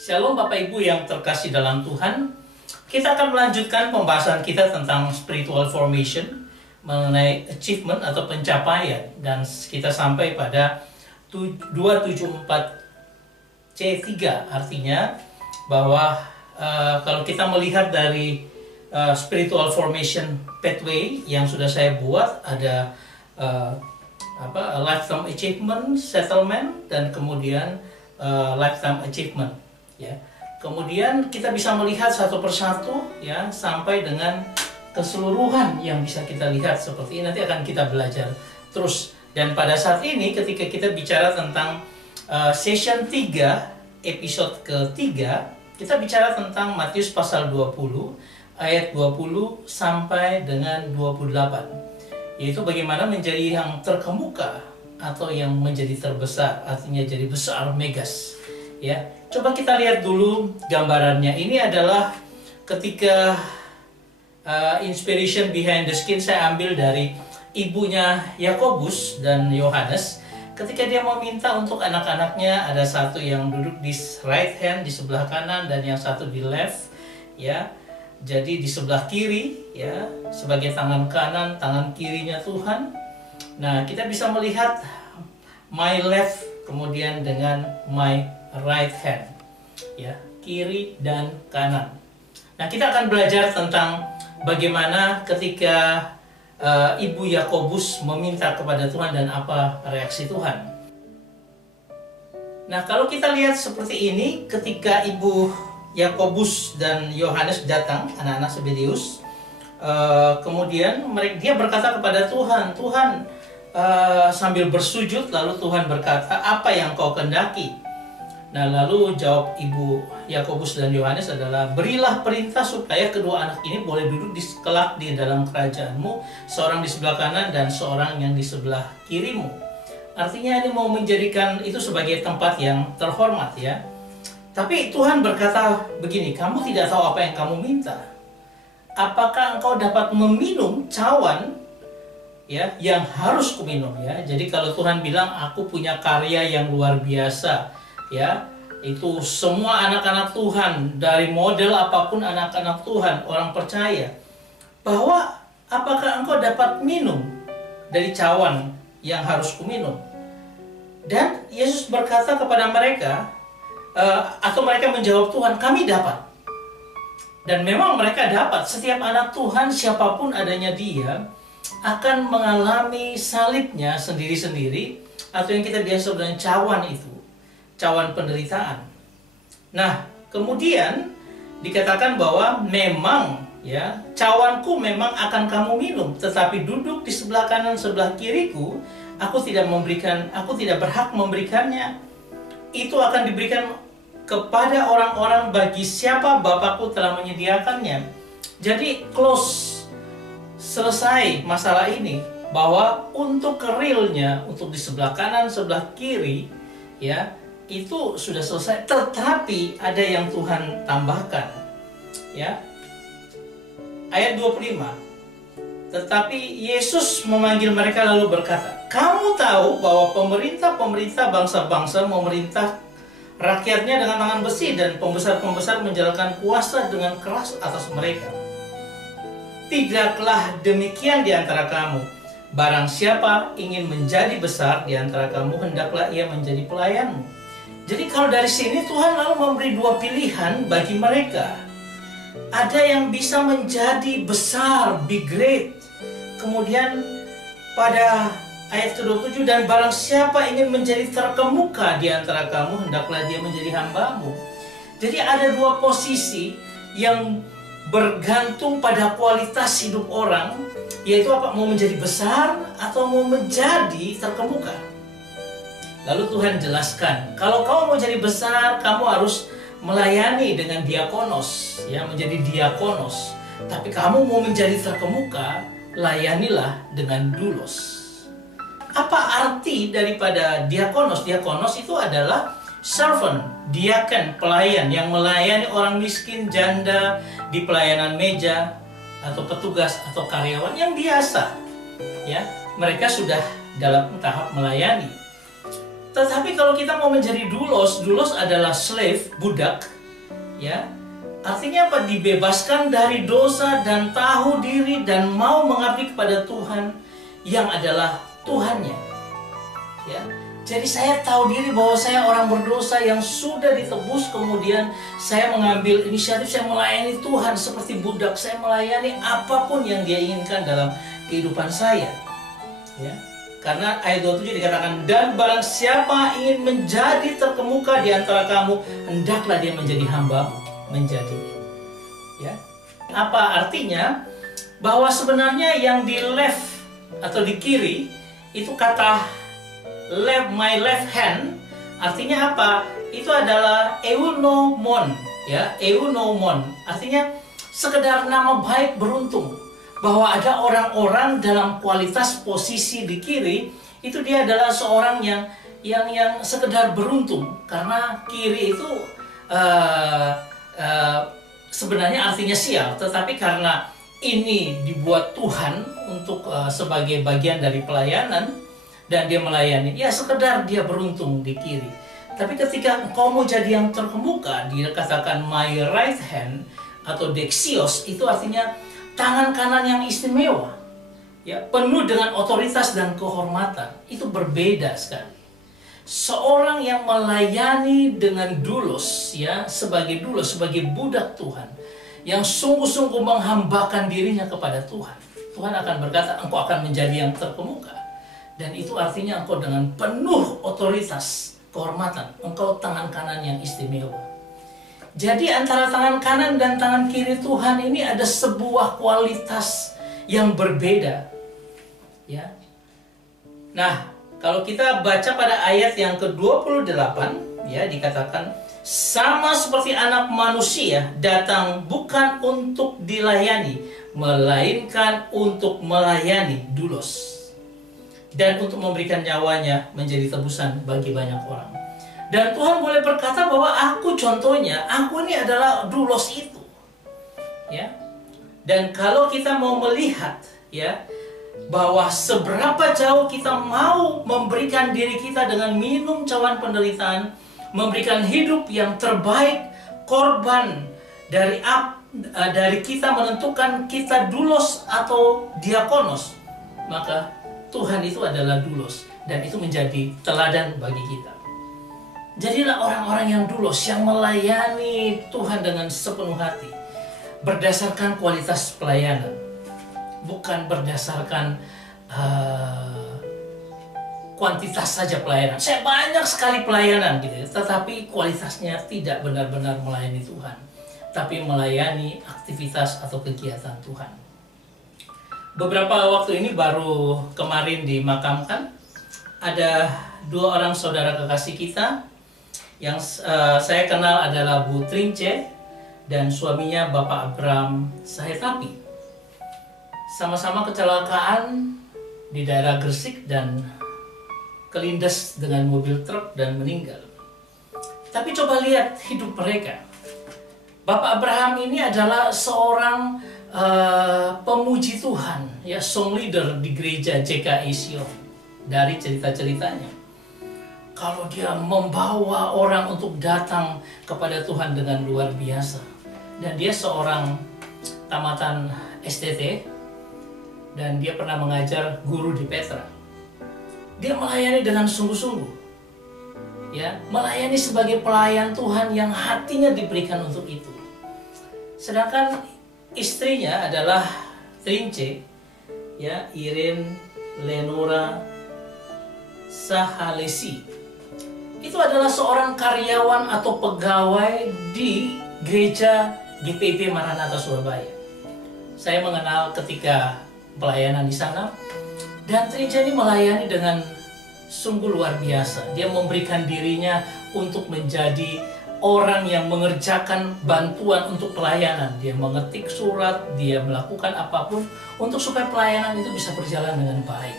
Shalom Bapak Ibu yang terkasih dalam Tuhan. Kita akan melanjutkan pembahasan kita tentang spiritual formation, mengenai achievement atau pencapaian, dan kita sampai pada 274C3, artinya bahwa kalau kita melihat dari spiritual formation pathway yang sudah saya buat, ada lifetime achievement, settlement, dan kemudian lifetime achievement, ya. Kemudian kita bisa melihat satu persatu, ya, sampai dengan keseluruhan yang bisa kita lihat seperti ini. Nanti akan kita belajar terus. Dan pada saat ini ketika kita bicara tentang session 3, episode ketiga, kita bicara tentang Matius pasal 20 ayat 20 sampai dengan 28, yaitu bagaimana menjadi yang terkemuka atau yang menjadi terbesar, artinya jadi besar, megas, ya. Coba kita lihat dulu gambarannya. Ini adalah ketika inspiration behind the scene saya ambil dari ibunya Yakobus dan Yohanes. Ketika dia meminta untuk anak-anaknya, ada satu yang duduk di right hand, di sebelah kanan, dan yang satu di left, ya. Jadi di sebelah kiri, ya, sebagai tangan kanan, tangan kirinya Tuhan. Nah, kita bisa melihat my left kemudian dengan my right hand, ya, kiri dan kanan. Nah, kita akan belajar tentang bagaimana ketika Ibu Yakobus meminta kepada Tuhan dan apa reaksi Tuhan. Nah, kalau kita lihat seperti ini, ketika Ibu Yakobus dan Yohanes datang, anak-anak Zebedeus, kemudian dia berkata kepada Tuhan, Tuhan, sambil bersujud, lalu Tuhan berkata, apa yang kau kehendaki? Nah, lalu jawab Ibu Yakobus dan Yohanes adalah, berilah perintah supaya kedua anak ini boleh duduk kelak di dalam kerajaanmu, seorang di sebelah kanan dan seorang yang di sebelah kirimu. Artinya ini mau menjadikan itu sebagai tempat yang terhormat, ya. Tapi Tuhan berkata begini, kamu tidak tahu apa yang kamu minta. Apakah engkau dapat meminum cawan, ya, yang harus kuminum, ya. Jadi kalau Tuhan bilang aku punya karya yang luar biasa, ya, itu semua anak-anak Tuhan, dari model apapun anak-anak Tuhan, orang percaya bahwa apakah engkau dapat minum dari cawan yang harus kuminum? Dan Yesus berkata kepada mereka, atau mereka menjawab Tuhan, kami dapat. Dan memang mereka dapat. Setiap anak Tuhan, siapapun adanya dia, akan mengalami salibnya sendiri-sendiri, atau yang kita biasa dengan cawan itu, cawan penderitaan. Nah, kemudian dikatakan bahwa memang, ya, cawanku memang akan kamu minum, tetapi duduk di sebelah kanan sebelah kiriku, aku tidak berhak memberikannya. Itu akan diberikan kepada orang-orang bagi siapa Bapakku telah menyediakannya. Jadi close, selesai masalah ini, bahwa untuk realnya, untuk di sebelah kanan sebelah kiri, ya, itu sudah selesai. Tetapi ada yang Tuhan tambahkan, ya. Ayat 25. Tetapi Yesus memanggil mereka lalu berkata, kamu tahu bahwa pemerintah bangsa-bangsa memerintah rakyatnya dengan tangan besi, dan pembesar-pembesar menjalankan kuasa dengan keras atas mereka. Tidaklah demikian di antara kamu. Barang siapa ingin menjadi besar di antara kamu, hendaklah ia menjadi pelayanmu. Jadi kalau dari sini Tuhan lalu memberi dua pilihan bagi mereka. Ada yang bisa menjadi besar, be great. Kemudian pada ayat ke-27, dan barang siapa ingin menjadi terkemuka di antara kamu, hendaklah dia menjadi hambamu. Jadi ada dua posisi yang bergantung pada kualitas hidup orang, yaitu apa? Mau menjadi besar atau mau menjadi terkemuka. Lalu Tuhan jelaskan, kalau kamu mau jadi besar, kamu harus melayani dengan diakonos, ya, menjadi diakonos. Tapi kamu mau menjadi terkemuka, layanilah dengan doulos. Apa arti daripada diakonos? Diakonos itu adalah servant, diaken, pelayan yang melayani orang miskin, janda di pelayanan meja, atau petugas atau karyawan yang biasa, ya. Mereka sudah dalam tahap melayani. Tetapi kalau kita mau menjadi doulos, doulos adalah slave, budak, ya. Artinya apa? Dibebaskan dari dosa dan tahu diri dan mau mengabdi kepada Tuhan yang adalah Tuhannya. Ya. Jadi saya tahu diri bahwa saya orang berdosa yang sudah ditebus, kemudian saya mengambil inisiatif, saya melayani Tuhan seperti budak, saya melayani apapun yang Dia inginkan dalam kehidupan saya. Ya. Karena ayat 27 dikatakan, dan barang siapa ingin menjadi terkemuka di antara kamu, hendaklah dia menjadi hamba, menjadi. Ya. Apa artinya? Bahwa sebenarnya yang di left atau di kiri itu kata my left hand, artinya apa? Itu adalah eunomon, ya, eunomon. Artinya sekedar nama baik beruntung. Bahwa ada orang-orang dalam kualitas posisi di kiri, itu dia adalah seorang yang sekedar beruntung. Karena kiri itu sebenarnya artinya sial, tetapi karena ini dibuat Tuhan untuk sebagai bagian dari pelayanan dan dia melayani, ya sekedar dia beruntung di kiri. Tapi ketika engkau mau jadi yang terkemuka, dia katakan my right hand atau dexios, itu artinya tangan kanan yang istimewa, ya, penuh dengan otoritas dan kehormatan. Itu berbeda sekali. Seorang yang melayani dengan doulos, ya, sebagai doulos, sebagai budak Tuhan, yang sungguh-sungguh menghambakan dirinya kepada Tuhan, Tuhan akan berkata, engkau akan menjadi yang terkemuka. Dan itu artinya engkau dengan penuh otoritas, kehormatan, engkau tangan kanan yang istimewa. Jadi antara tangan kanan dan tangan kiri Tuhan ini ada sebuah kualitas yang berbeda. Ya. Nah, kalau kita baca pada ayat yang ke-28, ya, dikatakan sama seperti anak manusia datang bukan untuk dilayani, melainkan untuk melayani, doulos, dan untuk memberikan nyawanya menjadi tebusan bagi banyak orang. Dan Tuhan boleh berkata bahwa aku contohnya, aku ini adalah doulos itu. Ya. Dan kalau kita mau melihat, ya, bahwa seberapa jauh kita mau memberikan diri kita dengan minum cawan penderitaan, memberikan hidup yang terbaik, korban dari kita menentukan kita doulos atau diakonos, maka Tuhan itu adalah doulos dan itu menjadi teladan bagi kita. Jadilah orang-orang yang doulos, yang melayani Tuhan dengan sepenuh hati, berdasarkan kualitas pelayanan, bukan berdasarkan kuantitas saja pelayanan. Saya banyak sekali pelayanan gitu, tetapi kualitasnya tidak benar-benar melayani Tuhan, tapi melayani aktivitas atau kegiatan Tuhan. Beberapa waktu ini baru kemarin dimakamkan, ada 2 orang saudara kekasih kita yang saya kenal adalah Bu Trince dan suaminya Bapak Abraham Sahetapi. Sama-sama kecelakaan di daerah Gresik dan kelindes dengan mobil truk dan meninggal. Tapi coba lihat hidup mereka. Bapak Abraham ini adalah seorang pemuji Tuhan, ya, song leader di gereja JKI Sion. Dari cerita-ceritanya, kalau dia membawa orang untuk datang kepada Tuhan dengan luar biasa. Dan dia seorang tamatan STT dan dia pernah mengajar guru di Petra. Dia melayani dengan sungguh-sungguh, ya, melayani sebagai pelayan Tuhan yang hatinya diberikan untuk itu. Sedangkan istrinya adalah Trince, ya, Irene Lenora Sahalesi. Itu adalah seorang karyawan atau pegawai di gereja GPIB Maranatha Surabaya. Saya mengenal ketika pelayanan di sana, dan Trince ini melayani dengan sungguh luar biasa. Dia memberikan dirinya untuk menjadi orang yang mengerjakan bantuan untuk pelayanan. Dia mengetik surat, dia melakukan apapun untuk supaya pelayanan itu bisa berjalan dengan baik.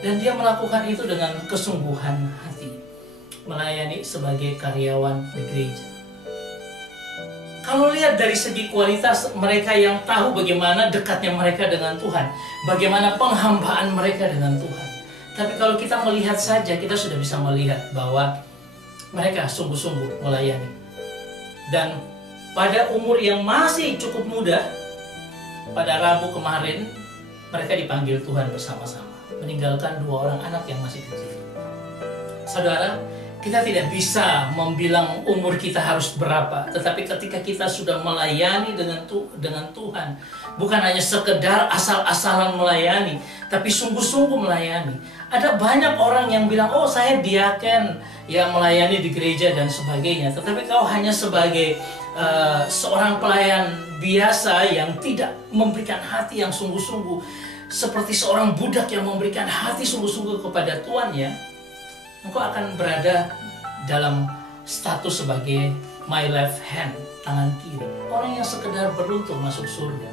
Dan dia melakukan itu dengan kesungguhan hati, melayani sebagai karyawan di gereja. Kalau lihat dari segi kualitas mereka yang tahu bagaimana dekatnya mereka dengan Tuhan, bagaimana penghambaan mereka dengan Tuhan, Tapi kalau kita melihat saja, kita sudah bisa melihat bahwa mereka sungguh-sungguh melayani. Dan pada umur yang masih cukup muda, pada Rabu kemarin, mereka dipanggil Tuhan bersama-sama, meninggalkan 2 orang anak yang masih kecil. Saudara, kita tidak bisa membilang umur kita harus berapa, tetapi ketika kita sudah melayani dengan Tuhan, bukan hanya sekedar asal-asalan melayani, tapi sungguh-sungguh melayani. Ada banyak orang yang bilang, oh saya diaken, yang melayani di gereja dan sebagainya, tetapi kau hanya sebagai seorang pelayan biasa yang tidak memberikan hati yang sungguh-sungguh, seperti seorang budak yang memberikan hati sungguh-sungguh kepada tuannya, engkau akan berada dalam status sebagai my left hand, tangan kiri, orang yang sekedar beruntung masuk surga.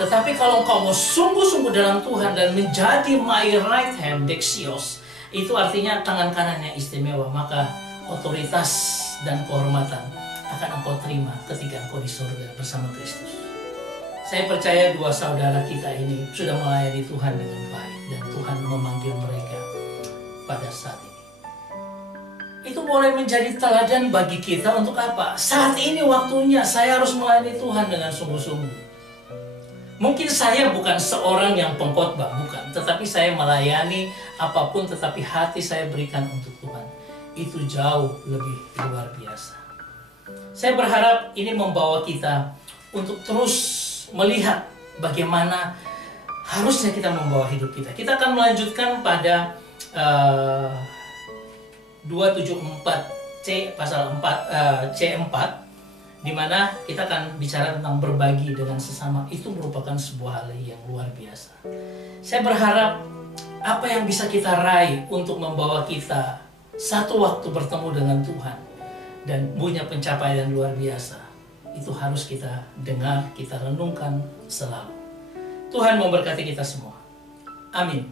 Tetapi kalau engkau mau sungguh-sungguh dalam Tuhan dan menjadi my right hand, dexios, itu artinya tangan kanannya istimewa, maka otoritas dan kehormatan akan engkau terima ketika engkau di surga bersama Kristus. Saya percaya 2 saudara kita ini sudah melayani Tuhan dengan baik, dan Tuhan memanggil mereka pada saat ini. Itu boleh menjadi teladan bagi kita untuk apa? Saat ini waktunya saya harus melayani Tuhan dengan sungguh-sungguh. Mungkin saya bukan seorang yang pengkhotbah, bukan. Tetapi saya melayani apapun, tetapi hati saya berikan untuk Tuhan. Itu jauh lebih luar biasa. Saya berharap ini membawa kita untuk terus melihat bagaimana harusnya kita membawa hidup kita. Kita akan melanjutkan pada 274C pasal 4 C4, di mana kita akan bicara tentang berbagi dengan sesama. Itu merupakan sebuah hal yang luar biasa. Saya berharap apa yang bisa kita raih untuk membawa kita satu waktu bertemu dengan Tuhan dan punya pencapaian luar biasa, itu harus kita dengar, kita renungkan selalu. Tuhan memberkati kita semua. Amin.